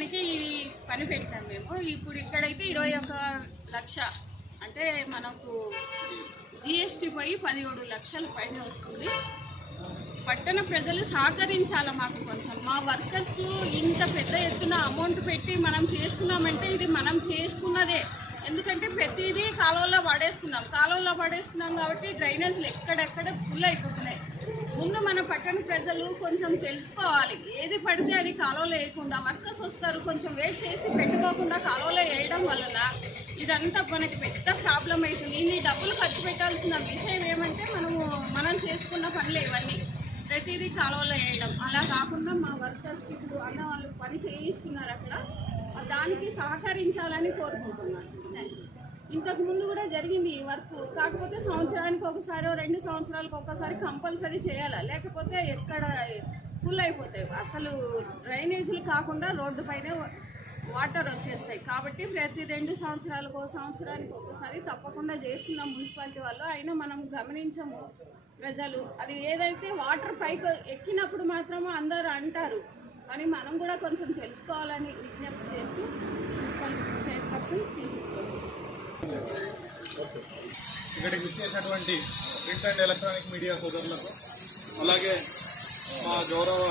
చేయడానికి ఇది పని పెట్టాం మేము. ఇప్పుడు ఇక్కడైతే 21 లక్ష అంటే మనకు జిఎస్టీ పోయి 17 లక్షల పైన వస్తుంది. పట్టణ ప్రజలు సహకరించాలి మాకు కొంచెం. మా వర్కర్స్ ఇంత పెద్ద ఎత్తున అమౌంట్ పెట్టి మనం చేస్తున్నామంటే ఇది మనం చేసుకున్నదే. ఎందుకంటే ప్రతిదీ కాలువలో పడేస్తున్నాం కాబట్టి డ్రైనేజ్లు ఎక్కడెక్కడ ఫుల్ అయిపోతున్నాయి. ముందు మన పట్టణ ప్రజలు కొంచెం తెలుసుకోవాలి. ఏది పడితే అది కాలువలో వేయకుండా వర్కర్స్ వస్తారు, కొంచెం వెయిట్ చేసి పెట్టుకోకుండా కాలువలో వేయడం వలన ఇదంతా మనకి పెద్ద ప్రాబ్లం అవుతుంది. ఇన్ని డబ్బులు ఖర్చు పెట్టాల్సిన విషయం ఏమంటే మనం చేసుకున్న పనులు ఇవన్నీ ప్రతిదీ కాలువలో వేయడం. అలా కాకుండా మా వర్కర్స్కి ఇప్పుడు అన్న వాళ్ళు పని చేయిస్తున్నారు అక్కడ, దానికి సహకరించాలని కోరుకుంటున్నాను. ఇంతకు ముందు కూడా జరిగింది ఈ వర్క్. కాకపోతే సంవత్సరానికి ఒకసారి 2 సంవత్సరాలకు ఒకసారి కంపల్సరీ చేయాలి, లేకపోతే ఎక్కడ ఫుల్ అయిపోతాయి. అసలు డ్రైనేజీలు కాకుండా రోడ్డు పైన వాటర్ వచ్చేస్తాయి. కాబట్టి ప్రతి 2 సంవత్సరానికి ఒకసారి తప్పకుండా చేస్తున్నాం మున్సిపాలిటీ వాళ్ళు. అయినా మనం గమనించము ప్రజలు. అది ఏదైతే వాటర్ పైకి ఎక్కినప్పుడు మాత్రమే అందరూ అంటారు, కానీ మనం కూడా కొంచెం తెలుసుకోవాలని విజ్ఞప్తి చేసి ఇక్కడికి వచ్చేసినటువంటి ప్రింట్ అండ్ ఎలక్ట్రానిక్ మీడియా సోదరులకు, అలాగే మా గౌరవ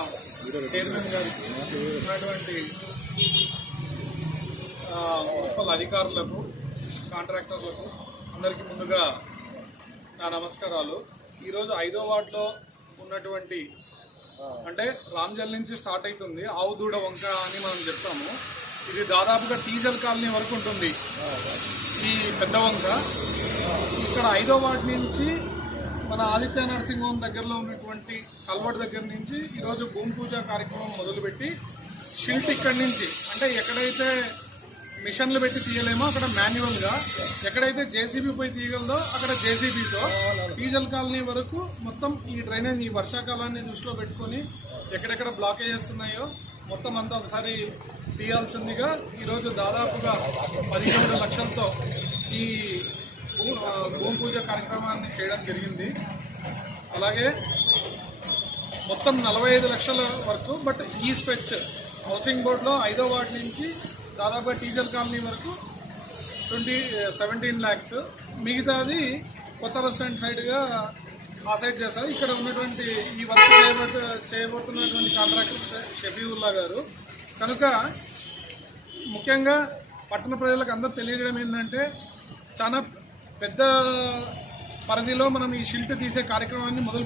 చైర్మన్ గారికి, ఉన్నటువంటి మున్సిపల్ అధికారులకు, కాంట్రాక్టర్లకు అందరికీ ముందుగా నా నమస్కారాలు. ఈరోజు 5వ వార్డులో ఉన్నటువంటి అంటే రామ్జల్ నుంచి స్టార్ట్ అవుతుంది ఆవుదూడ వంక అని మనం చెప్తాము. ఇది దాదాపుగా టీజల్ కాలనీ వరకు ఉంటుంది ఈ పెద్ద వంక. ఇక్కడ 5వ వార్డు నుంచి మన ఆదిత్య నర్సింగ్ హోమ్ దగ్గరలో ఉన్నటువంటి కల్వర్ట్ దగ్గర నుంచి ఈరోజు భూమి పూజ కార్యక్రమం మొదలుపెట్టి షిల్ట్ ఇక్కడి నుంచి అంటే ఎక్కడైతే మిషన్లు పెట్టి తీయలేమో అక్కడ మాన్యువల్గా, ఎక్కడైతే జేసీబీ పోయి తీయగలదో అక్కడ జేసీబీతో టీజల్ కాలనీ వరకు మొత్తం ఈ డ్రైనేజ్ ఈ వర్షాకాలాన్ని దృష్టిలో పెట్టుకొని ఎక్కడెక్కడ బ్లాకేజెస్ ఉన్నాయో మొత్తం అంతా ఒకసారి తీయాల్సిందిగా ఈరోజు దాదాపుగా 17 లక్షలతో ఈ భూమి పూజ కార్యక్రమాన్ని చేయడం జరిగింది. అలాగే మొత్తం 45 లక్షల వరకు, బట్ ఈ స్ట్రెచ్ హౌసింగ్ బోర్డులో 5వ వార్డు నుంచి దాదాపుగా టీజల్ కాలనీ వరకు 17 lakhs. మిగతాది కొత్త బస్ స్టాండ్ సైడ్గా ఆ సైడ్ చేస్తారు. ఇక్కడ ఉన్నటువంటి ఈ వర్క్ చేయబోతున్నటువంటి కాంట్రాక్టర్ షఫీవుల్లా గారు. కనుక ముఖ్యంగా పట్టణ ప్రజలకు అందరూ తెలియజేయడం ఏంటంటే చాలా పెద్ద పరిధిలో మనం ఈ షిల్ట్ తీసే కార్యక్రమాన్ని మొదలు